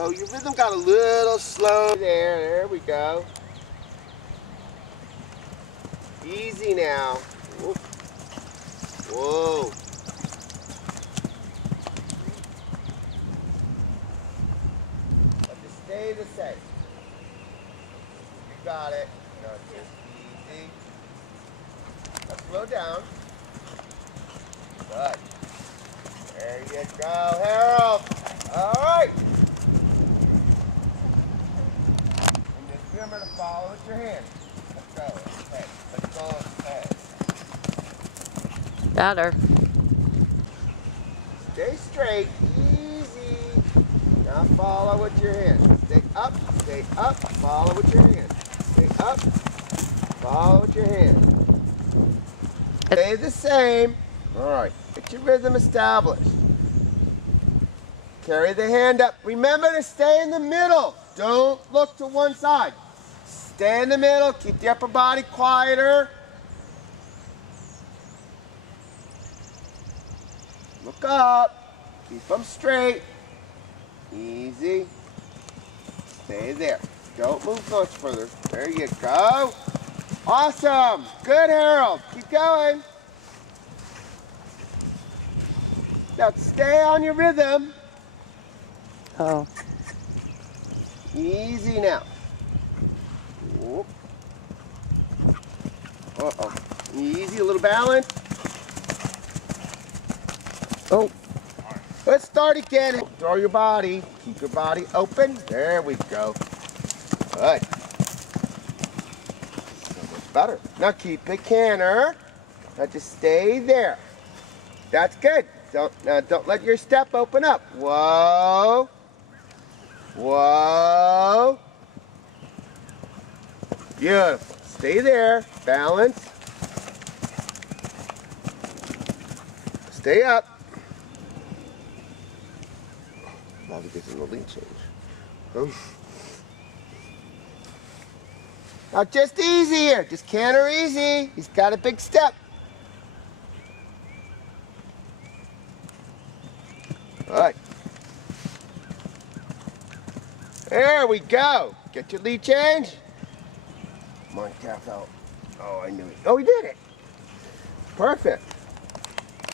So your rhythm got a little slow there. There we go. Easy now. Whoop. Whoa. But just stay the same. You got it. No, just easy. Now slow down. Good. There you go, Harold. All right. And just remember to follow with your hands. Let's go. Okay. Let's go. Okay. Got her. Stay straight. Easy. Now follow with your hands. Stay up. Stay up. Follow with your hands. Stay up. Follow with your hands. Stay the same. All right. Get your rhythm established. Carry the hand up. Remember to stay in the middle. Don't look to one side. Stay in the middle. Keep the upper body quieter. Look up. Keep them straight. Easy. Stay there. Don't move much further. There you go. Awesome. Good, Harold. Keep going. Now stay on your rhythm. Oh. Easy now. Whoop. Uh-oh. Easy, a little balance. Oh. Let's start again. Throw your body. Keep your body open. There we go. Good. So much better. Now keep the canter. Now just stay there. That's good. Don't let your step open up. Whoa. Whoa. Beautiful. Stay there. Balance. Stay up. Now to get to the lead change. Now just easy here. Just canter easy. He's got a big step. All right. There we go. Get your lead change. Come on, tap out. Oh, I knew it. Oh, he did it. Perfect.